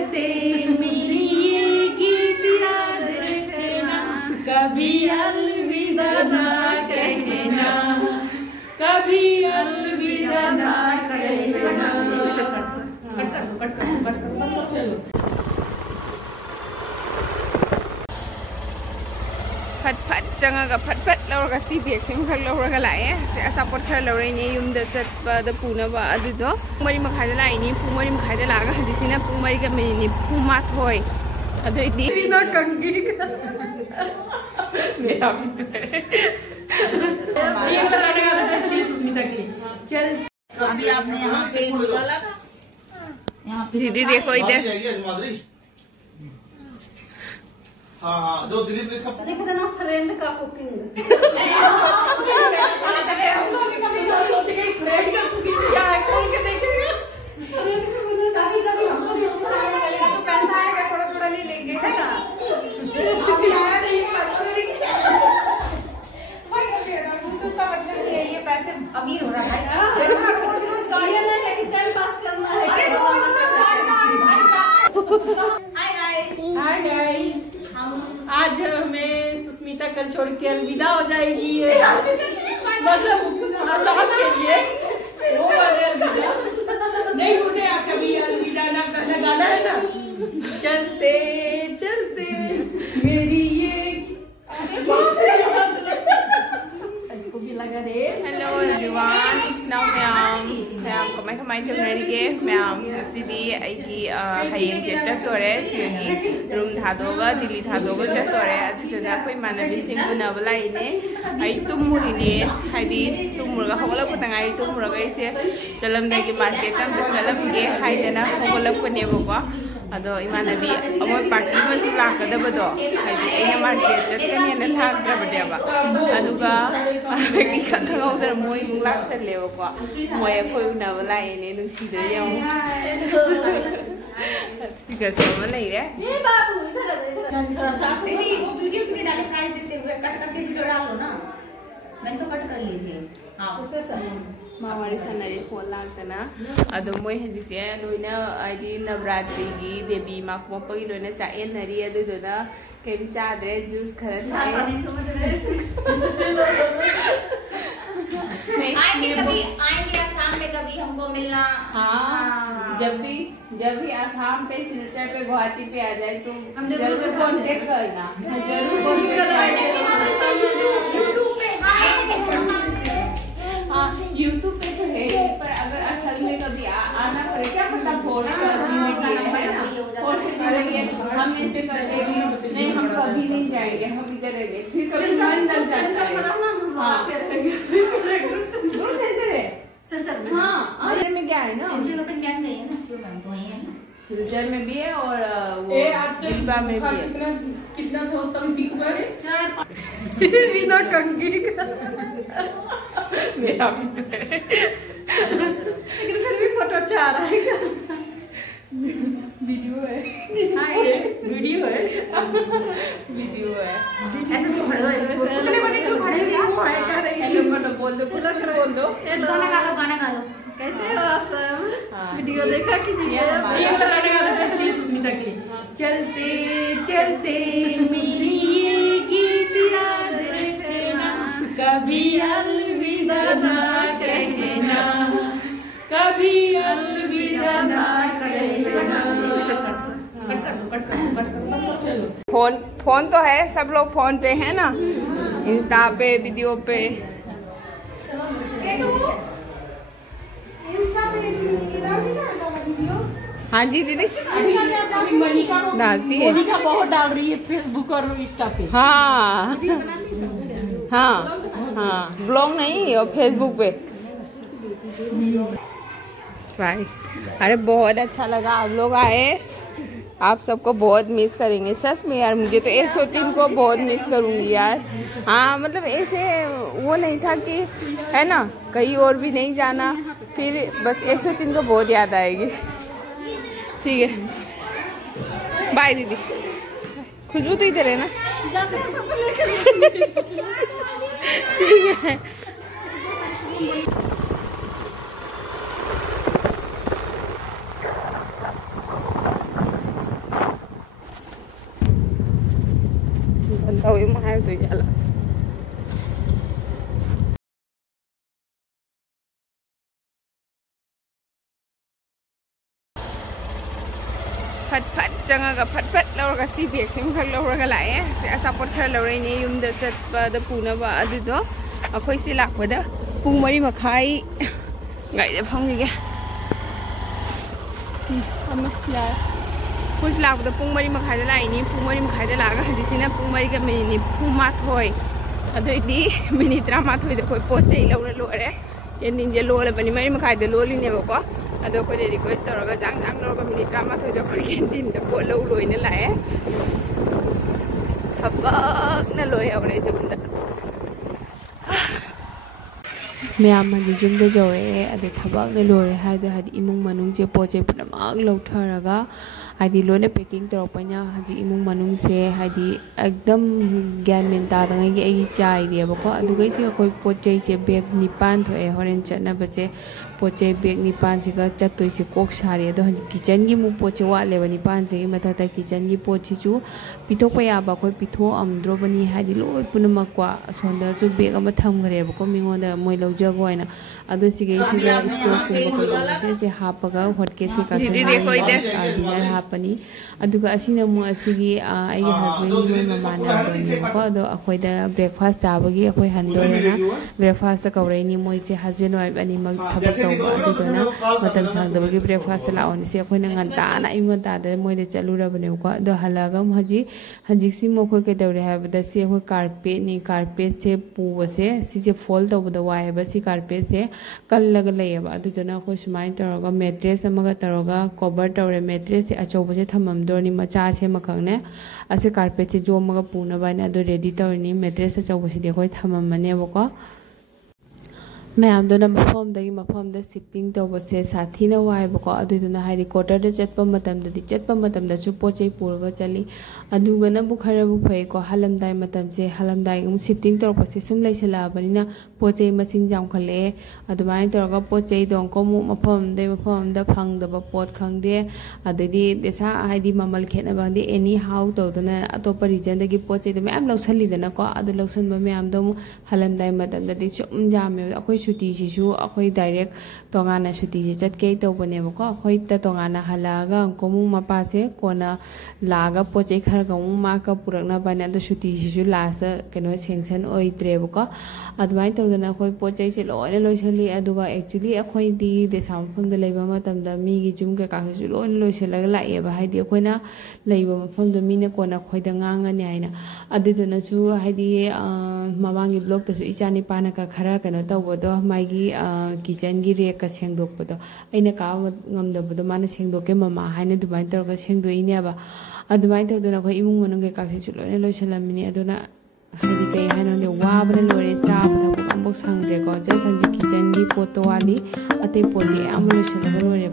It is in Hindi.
चलते मेरी ये गीत याद रखना, कभी अलविदा ना कहना, कभी अलविदा ना कहना। कट कर दो चलो। फट चंगा फट लौरगा सी बैग से मखक लौरगा लाए से असापोट खर लौरैने युमदा चटपद पुनबा अदुदो मरी मखाइदा लाइनी पुंग मरी मखाइदा लागा हदिसिना पुंग मरी गा मिनी पुमाथोय अदुइदी बिना कंगी मेरा भी ये बताने का था सुस्मिता के लिए। चल अभी आपने यहाँ पे निकाला था, यहाँ पे दीदी देखो इधर हाँ जो दिलीप ने इसका देखा था ना फ्रेंड का कुकिंग। कभी कभी हमको भी तो पैसा आएगा थोड़ा थोड़ा ले लेंगे है ना। ये पैसे अमीर हो रहा है, रोज रोज गाड़ियां ना लेके टाइम पास करना है। हाय गाइस, आज हमें सुस्मिता कल छोड़ के अलविदा हो जाएगी। मतलब आसान के लिए वो वाले अलविदा नहीं होते, कभी अलविदा ना करना गाना है ना। चलते चलते मेरी ये को भी लगा रे। Hello everyone, it's now ma'am कमाई जमनरिगे मैम गसिदी आइगी हयें जे चतोरे सियोगी रूम थादोगा दिल्ली थादोगा चतोरे अदुना कोई मानबी सिंग उनाबा लाइने आई तुमुरिने हाइदी तुमुरगा हवलक पतंगाई तुमुरगा इसे चलमदागी मार्केट तम चलमगे हाइदेना हवलक पनेबको अदो इमानबी अमोय पार्टी मसु लाकदबदो हाइदी एना मार्केट चतकनेना लाकद्रबदेबा अदुगा खखंगौदर मोय मुंग लाकसलेबको मोय अखोय उनाबा लाइने नुसिदो यम सिगसम लैरे ये बाबू इधर आ थोड़ा सा दीदी वो वीडियो क्यों डाले प्राइस देते हुए कट करके वीडियो डालो ना। मैंने तो कट कर ली थी। हाँ उसको सब मामारी सनारी फोन लागतना अदो मोय हजिसे लोइना आइदी नवरात्रि की देवी माखमपगी लोइना चाएनरी अदुदोना केबी चाद्रे जूस खरा आएंगे आसाम में कभी हमको मिलना। हाँ जब भी आसाम पे सिलचर पे गुवाहाटी पे आ जाए तो जरूर कांटेक्ट करना, जरूर हाँ यूट्यूब पे तो है ही, पर अगर असल में कभी आना पड़े क्या पता फोर्स हम ऐसे करते नहीं, हम कभी नहीं जाएंगे, हम इधर रहेंगे, फिर कभी मन लग जाता है। हाँ में क्या है ना, सिलचर में भी है और दिलबा में भी है। कितना दोस्त हम पीक हुआ है 4 बिना कंगी मेरा भी लेकिन फिर भी फोटो अच्छा आ रहा है। वीडियो है, वीडियो है ऐसे क्यों खड़े हो? इतने बड़े क्यों खड़े हो? है क्या रही हेलो बोल दो, कुछ बोल दो। गाना गा लो। कैसे हो आप सब? वीडियो देखा कीजिए। ये बताने का था सुस्मिता के लिए। चलते चलते मेरी ये गीत याद रखना, कभी अलविदा ना कहना, कभी अलविदा ना कहना। कट कर दो चलो। फोन तो है, सब लोग फोन पे है ना, इंस्टा पे वीडियो पे। हाँ जी दीदी डालती है, मोनिका बहुत डाल रही है फेसबुक और इंस्टा पे। हाँ हाँ हाँ ब्लॉग नहीं और फेसबुक पे। भाई अरे बहुत अच्छा लगा आप लोग आए, आप सबको बहुत मिस करेंगे सच में यार। मुझे तो 103 को बहुत मिस करूंगी यार। हाँ मतलब ऐसे वो नहीं था कि है ना कहीं और भी नहीं जाना, फिर बस 103 को बहुत याद आएगी। ठीक है बाय दीदी। खुशबू तो इधर है ना? ठीक है। tꯧwi mu hai tu yala फट चंगा फट लौरगा सी बैग सिम खक लौरगा लाए से असापोट खर लौरे ने युम द चटपद पुनबा अदुदो अखोई से लाकपदा पुंग मरी मखाई गाइदे फंगिगे अम्मा या कुछ लाकपदा पुंग मरी मखाई लाइनी पुंग मरी मखाई लागा हदिसिना पुंग मरी का मिनिट पुमाथोय अदुइदी मिनिट 13 द कोई पोचै लौरे लोरे ये निंजे लोले बनी मरी मखाई द लोलिनेबको अदो कोई रिक्वेस्ट तौरगा जांग जांग लोरगा मिनिट 13 द कोई कैंटीन द पोलो लोइने लाए थबकना लोय औरे जुमदा मैम हदी जुमदा जौरे अदो थबकना लोरे हादो हदी इमुंग मनुंग जे पोचे पुनमक लौथरगा हदी लोने पैकिंग तौरपना हदी इमुंग मनुंग से हदी एकदम ज्ञान मेन तादंगे एगी चाय देबको अदुगै सिगा कोई पोचे जे बैग 9 थोए होरेन चनबचे पोचे बैग 9 सिगा चतोइ से कोक सारे अदो हदी किचन गी मु पोचे वाले 9 से मथाता किचन गी पोची चु पिथोक याबा कोई पिथो अमद्रोबनी हदी लोय पुनमकवा सोंदा सु बैग अमा थमगरेबको मिंगोंदा मोय लौजगो आइना अदो सिगे सिगा स्टोक कुंबको जे हापगा हॉटकेस के कासे डिनर हापनी अदुगा असिना मु असिगी आई हस्बैंड नि ममाना बनिको अदो अखोइदा ब्रेकफास्ट चाबगी अखोइ हंदोरेना ब्रेकफास्ट कौरैनी मोइसे हस्बैंड वाइफ अनि मग थबक तौबा अदुगना मतम सांगदबगी ब्रेकफास्ट लाओनि से अखोइना nganta na ingota da moide chalurabane ko do halaga haji haji si mo ko ke dawre habada se ho carpet se puwase si je fold tawda wai ba si carpet se kallaga layaba adu dona ko sumai taraga mattress amaga taraga cover tawre mattress se achoba se thamam dorni macha se makangne ase carpet se jomaga puna bana adu ready tawni mattress achoba se de ko thamam mane bako ma'am दोना मफम दगी मफम द शिफ्टिंग तौबसे साथीना वाइबको अदुदुना हाइदि क्वार्टर द चटपा मतमदि चटपा मतमदा चु पोचै पुरगा चली अदुगना बु खरबु फैको हलमदाई मतमसे हलमदाई गम शिफ्टिंग तौरपसे सुम लैसलाबनिना पोचै मसिंग जामखले अदुमाय तौरगा पोचै दोंको मु मफम द फंगदब पोट खंगदे अददि देसा हाइदि ममल खेना बंदि एनी हाउ तौदना अतोप रीजन दगी पोचै द मैम लौसलिदना को अदु लौसन ब मैम दो हलमदाई मतमदि सुम जामे अखोइ सुटी सिसु अखोइ डायरेक्ट तोगाना सुटी से चटके तौबनेबको अखोइ त तोगाना हलागा कोमु मपासे कोना लागा पोचै खरगा मा का पुरकना बने द सुटी सिसु लास केनो सेंक्शन ओइत्रेबको अदमाय तौदना अखोइ पोचै से लोने लोइसली अदुगा एक्चुअली अखोइ दि देसाम फम द लेबा मतमदा मीगी जुम के कासु लोने लोइसलगा लाएबा हाइदि अखोइना लेबा मफम द मीने कोना खोइदा nganगani हाइना अदुदुना सु हाइदि ममांगी ब्लॉग तसु इचानी पाना का खरा केनो तौबदो माइगी किचन की रेक का सेंगदोकपदो अइना का ngamdabado mana sengdoke mama haina Dubai तौरगा सेंगदोइनेबा अदुबाइ तौदना को इमुंग मनुंग के कासे चुलोने लोइसलामिनी अदुना हाइदि कई हाइनो ने वाबना लोरे चाबदा को अंबो संगदे को जसंजी किचन की पोतो वाली अते पोते आम लोइसलगा लोरे